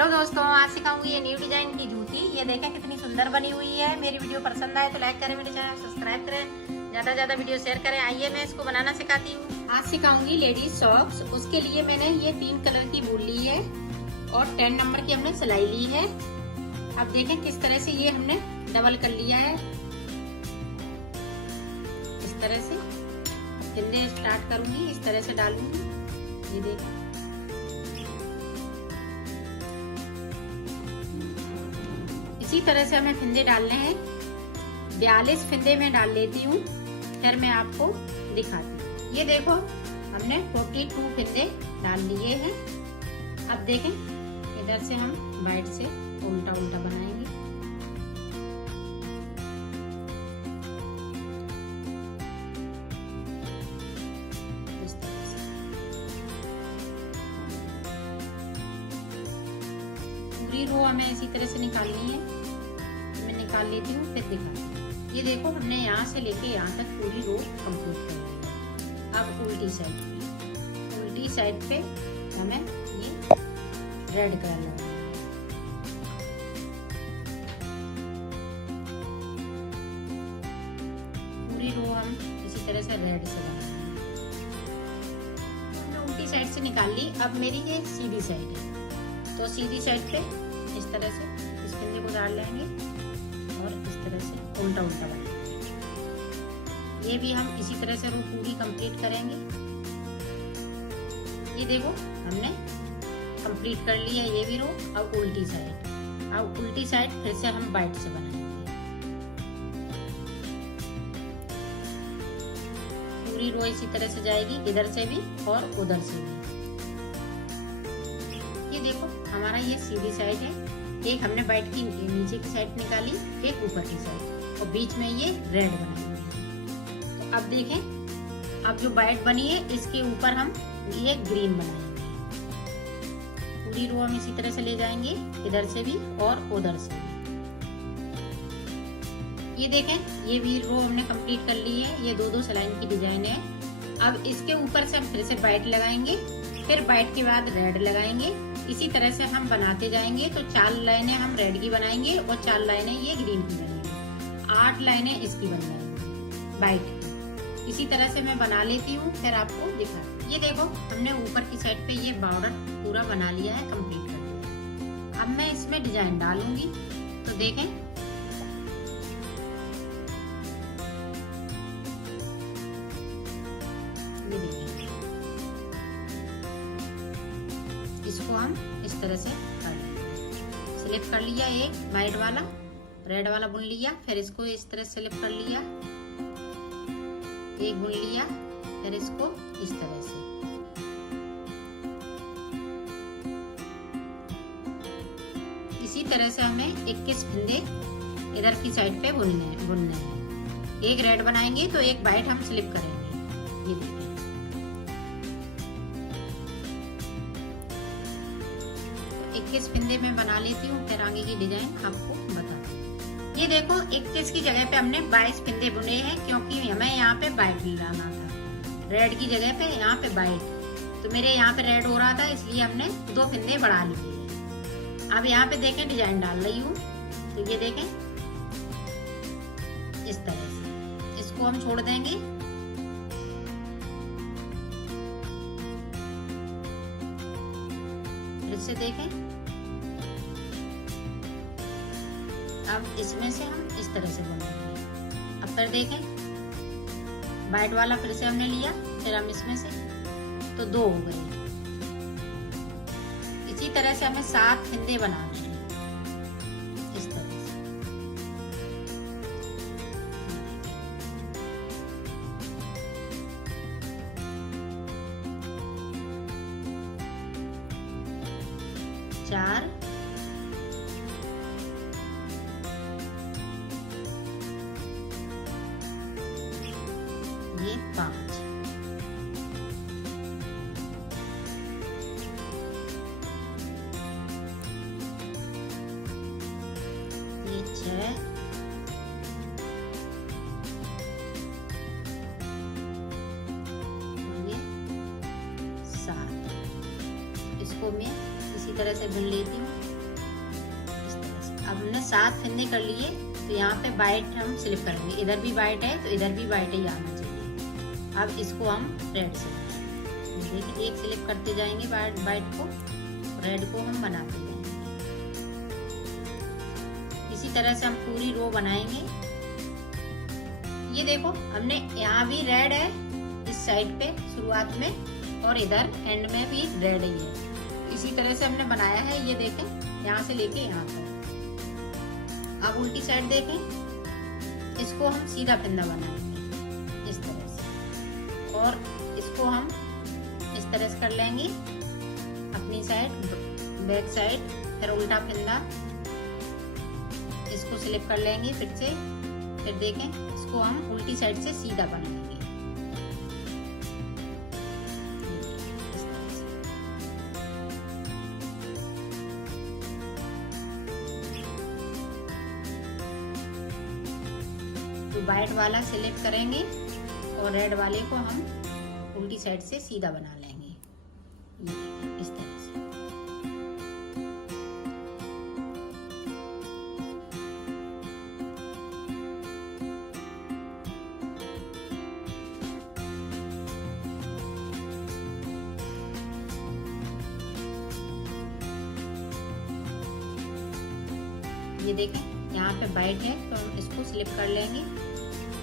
Hello दोस्तों, आज सिखाऊंगी ये न्यू डिजाइन की जूती। ये देखें कितनी सुंदर बनी हुई है। मेरी वीडियो पसंद आए तो लाइक करें, मेरे चैनल को सब्सक्राइब करें, ज्यादा ज्यादा वीडियो शेयर करें। आइए मैं इसको बनाना सिखाती हूँ। आज सिखाऊंगी लेडीज सॉक्स। उसके लिए मैंने ये 3 कलर की वूल ली है और 10 नंबर की हमने सिलाई ली है। अब देखें किस तरह से ये हमने डबल कर लिया है। इस तरह से फिंदे स्टार्ट करूंगी, इस तरह से डालूंगी। ये देखें, इसी तरह से हमें फिंदे डालने हैं। 42 फिंदे में डाल लेती हूँ, फिर मैं आपको दिखाती हूँ। ये देखो हमने 42 फिंदे डाल लिए हैं। अब देखें इधर से हम वाइट से उल्टा उल्टा बनाएंगे। इस तरह से पूरी रो हमें इसी तरह से निकालनी है। मैं निकाल लेती हूँ, फिर दिखाती हूँ। ये देखो हमने यहाँ से लेके यहाँ तक पूरी रो कंप्लीट कर ली है। अब उल्टी साइड पे हमें ये रेड कलर लगाना है। पूरी रो हम इसी तरह से रेड से बनाएंगे। हमने उल्टी साइड से निकाल ली। अब मेरी ये सीधी साइड है, तो सीधी साइड पे इस तरह से इस फिंदे को डाल लेंगे और इस तरह से उल्टा उल्टा बनाएंगे। ये भी हम इसी तरह से रो पूरी कंप्लीट करेंगे। ये देखो हमने कंप्लीट कर लिया ये भी रो। अब उल्टी साइड फिर से हम वाइट से बनाएंगे। पूरी रो इसी तरह से जाएगी, इधर से भी और उधर से भी। ये देखो हमारा ये सीधी साइड है। एक हमने वाइट की नीचे की साइड निकाली, एक ऊपर की साइड, और बीच में ये रेड बनाई हुई है। तो अब देखें, अब जो वाइट बनी है इसके ऊपर हम ये ग्रीन बनाएंगे। पूरी रो हम इसी तरह से ले जाएंगे, इधर से भी और उधर से भी। ये देखें ये भी रो हमने कंप्लीट कर ली है। ये 2-2 लाइन की डिजाइन है। अब इसके ऊपर से हम फिर से वाइट लगाएंगे, फिर वाइट के बाद रेड लगाएंगे। इसी तरह से हम बनाते जाएंगे। तो 4 लाइनें हम रेड की बनाएंगे और 4 लाइनें ये ग्रीन की बनाएंगे। 8 लाइनें इसकी बन जाएंगी वाइट की। इसी तरह से मैं बना लेती हूँ, फिर आपको दिखाती हूँ। ये देखो हमने ऊपर की साइड पे ये बॉर्डर पूरा बना लिया है, कंप्लीट कर लिया। अब मैं इसमें डिजाइन डालूंगी। तो देखें ये देखें, इसको हम इस तरह से कर लेंगे। स्लिप कर लिया, एक वाइट वाला रेड वाला बुन लिया, फिर इसको इस तरह से स्लिप कर लिया, एक बुन लिया, फिर इसको इस तरह से। इसी तरह से हमें 21 फिंदे इधर की साइड पे बुनने हैं। एक रेड बनाएंगे तो एक वाइट हम स्लिप करेंगे। ये देखिए, 21 फिंदे में बना लेती हूँ, फिर आगे की डिजाइन आपको बताती हूँ। ये देखो 21 की जगह पे हमने 22 फिंदे बुने हैं, क्योंकि हमें यहाँ पे वाइट लाना था। रेड की जगह पे यहाँ पे वाइट, तो मेरे यहाँ पे रेड हो रहा था, इसलिए हमने 2 फिंदे बढ़ा लिए। अब यहाँ पे देखें डिजाइन डाल रही हूँ। तो ये देखें इस तरह से इसको हम छोड़ देंगे। फिर से देखें, अब इसमें से हम इस तरह से बुनेंगे। अब फिर देखें वाइट वाला फिर से हमने लिया, फिर हम इसमें से, तो 2 हो गए। इसी तरह से हमें 7 फिंदे बनाने हैं, इस तरह से। 4 ये 5, ये 6, और ये 7। इसको मैं इसी तरह से बुन लेती हूँ इस तरह से। अब हमने 7 फंदे कर लिए, तो यहाँ पे वाइट हम स्लिप करेंगे। इधर भी वाइट है तो इधर भी वाइट ही आना चाहिए। अब इसको हम रेड से बनाएंगे। देखिए एक स्लिप करते जाएंगे वाइट को, रेड को हम बनाते जाएंगे। इसी तरह से हम पूरी रो बनाएंगे। ये देखो हमने यहाँ भी रेड है इस साइड पे शुरुआत में, और इधर एंड में भी रेड ही है। इसी तरह से हमने बनाया है। ये देखें यहाँ से लेके यहाँ तक। अब उल्टी साइड देखें, इसको हम सीधा फंदा बनाएंगे इस तरह से, और इसको हम इस तरह से कर लेंगे अपनी साइड, बैक साइड, फिर उल्टा फंदा, इसको स्लिप कर लेंगे फिर से। फिर देखें इसको हम उल्टी साइड से सीधा बनाएंगे इस तरह से। तो वाइट वाला सिलेक्ट करेंगे और रेड वाले को हम उल्टी साइड से सीधा बना लेंगे ये इस तरह से। ये देखें यहाँ पे वाइट है तो हम इसको स्लिप कर लेंगे,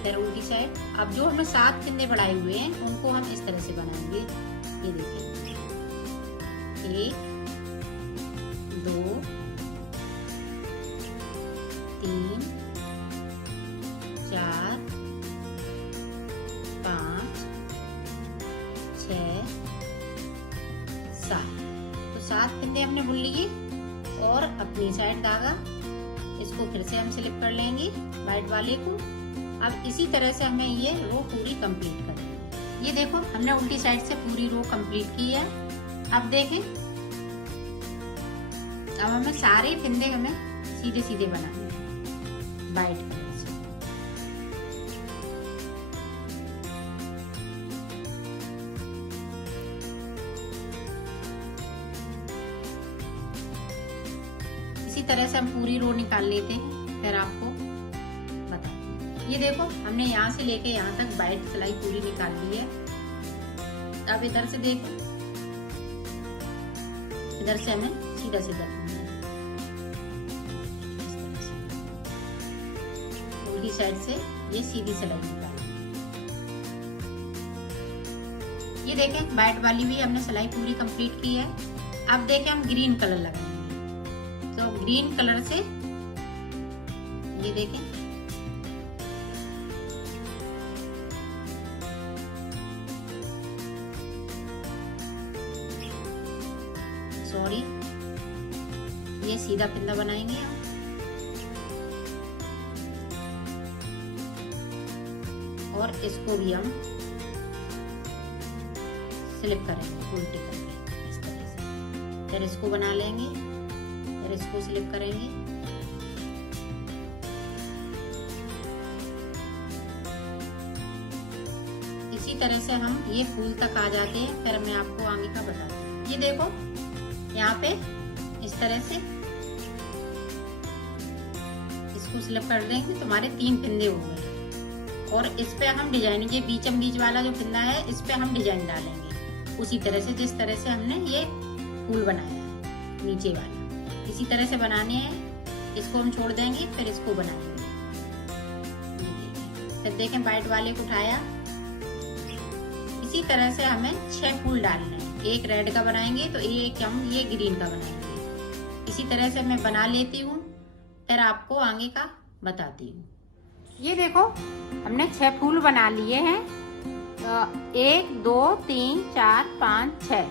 फिर उल्टी साइड। अब जो हमने 7 फंदे बढ़ाए हुए हैं उनको हम इस तरह से बनाएंगे। ये देखें 1 2 3 4 5 6 7। तो 7 फंदे हमने बुन लिए, और अपनी साइड धागा इसको फिर से हम स्लिप कर लेंगे वाइट वाले को। अब इसी तरह से हमें ये रो पूरी कंप्लीट करनी है। ये देखो हमने उल्टी साइड से पूरी रो कंप्लीट की है। अब देखें, अब हमें सारे फंदे हमें सीधे सीधे बनाने हैं वाइट कलर से। इसी तरह से हम पूरी रो निकाल लेते हैं, फिर आपको बता। ये देखो हमने यहाँ से लेके यहाँ तक वाइट सिलाई पूरी निकाल ली है। अब इधर से देखो, इधर से हमें सीधा सीधा उल्टी साइड से ये सीधी सिलाई निकाली। ये देखें वाइट वाली भी हमने सिलाई पूरी कंप्लीट की है। अब देखें हम ग्रीन कलर लगाएंगे, तो ग्रीन कलर से ये देखें सॉरी ये सीधा फंदा बनाएंगे हम, और इसको भी हम स्लिप करेंगे उल्टे करके इस तरह से। फिर इसको बना लेंगे, फिर इसको स्लिप करेंगे। इसी तरह से हम ये फूल तक आ जाते हैं। फिर मैं आपको आगे का बताती हूँ। ये देखो यहाँ पे इस तरह से इसको स्लिप कर देंगे तो हमारे 3 फंदे हो गए, और इस पे हम डिजाइन, ये बीचम बीच वाला जो फंदा है इस पे हम डिजाइन डालेंगे उसी तरह से जिस तरह से हमने ये फूल बनाया है नीचे वाला। इसी तरह से बनाने हैं। इसको हम छोड़ देंगे, फिर इसको बनाएंगे। फिर देखें वाइट वाले को उठाया। इसी तरह से हमें 6 फूल डालने हैं। एक रेड का बनाएंगे तो एक हम ये ग्रीन का बनाएंगे। इसी तरह से मैं बना लेती हूँ, फिर आपको आगे का बताती हूँ। ये देखो हमने 6 फूल बना लिए हैं। तो 1 2 3 4 5 6।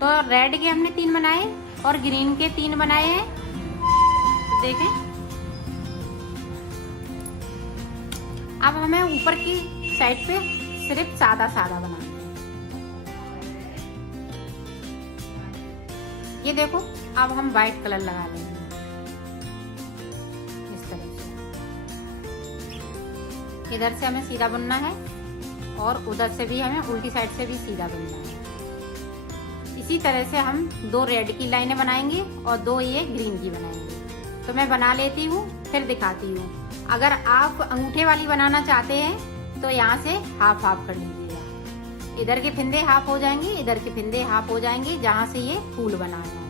तो रेड के हमने 3 बनाए और ग्रीन के 3 बनाए हैं। तो देखें अब हमें ऊपर की साइड पे सिर्फ सादा सादा बनाना है। ये देखो अब हम व्हाइट कलर लगा लेंगे इस तरह से। इधर से हमें सीधा बुनना है और उधर से भी हमें उल्टी साइड से भी सीधा बुनना है। इसी तरह से हम 2 रेड की लाइनें बनाएंगे और 2 ये ग्रीन की बनाएंगे। तो मैं बना लेती हूँ, फिर दिखाती हूँ। अगर आप अंगूठे वाली बनाना चाहते हैं तो यहाँ से हाफ हाफ कर लीजिएगा। इधर के फिंदे हाफ हो जाएंगे, इधर के फिंदे हाफ हो जाएंगे, जहाँ से ये फूल बनाना है।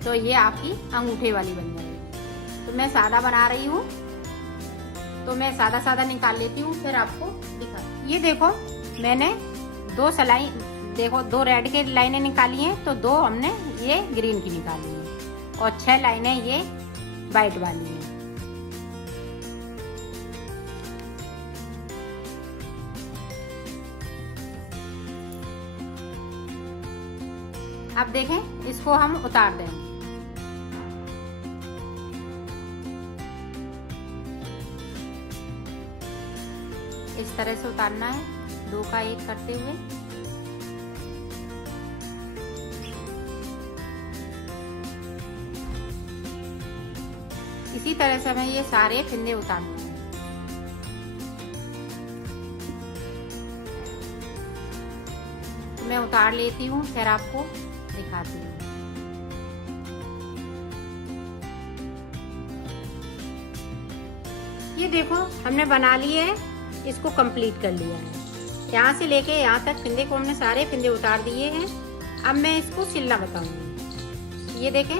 तो ये आपकी अंगूठे वाली बन जाएगी। तो मैं सादा बना रही हूँ, तो मैं सादा सादा निकाल लेती हूँ, फिर आपको दिखा। ये देखो मैंने 2 सिलाई, देखो 2 रेड के लाइनें निकाली हैं, तो 2 हमने ये ग्रीन की निकाली हैं और 6 लाइनें ये वाइट वाली हैं। अब देखें, इसको हम उतार देंगे। इस तरह से उतारना है, 2 का 1 करते हुए। इसी तरह से हमें ये सारे फिंदे उतारने हैं। मैं उतार लेती हूँ, फिर आपको दिखाती हूँ। ये देखो हमने बना लिए है, इसको कंप्लीट कर लिया है। यहाँ से लेके यहाँ तक फिंदे को हमने सारे फिंदे उतार दिए हैं। अब मैं इसको सिलना बताऊंगी। ये देखें,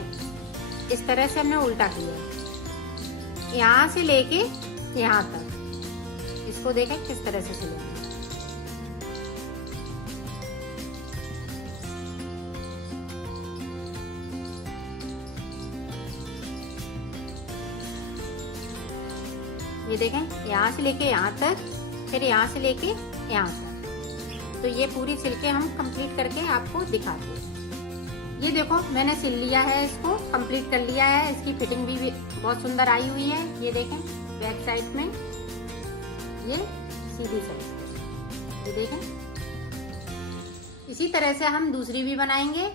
इस तरह से हमने उल्टा किया, यहाँ से लेके यहाँ तक। इसको देखें किस तरह से सिलेंगे। ये देखें, यहाँ से लेके यहाँ तक, फिर यहाँ से लेके यहाँ तक। तो ये पूरी सिल के हम कंप्लीट करके आपको दिखाते हैं। ये देखो मैंने सिल लिया है, इसको कंप्लीट कर लिया है। इसकी फिटिंग भी बहुत सुंदर आई हुई है। ये देखें, बैक साइड में ये सीधी साइड, ये देखें। इसी तरह से हम दूसरी भी बनाएंगे।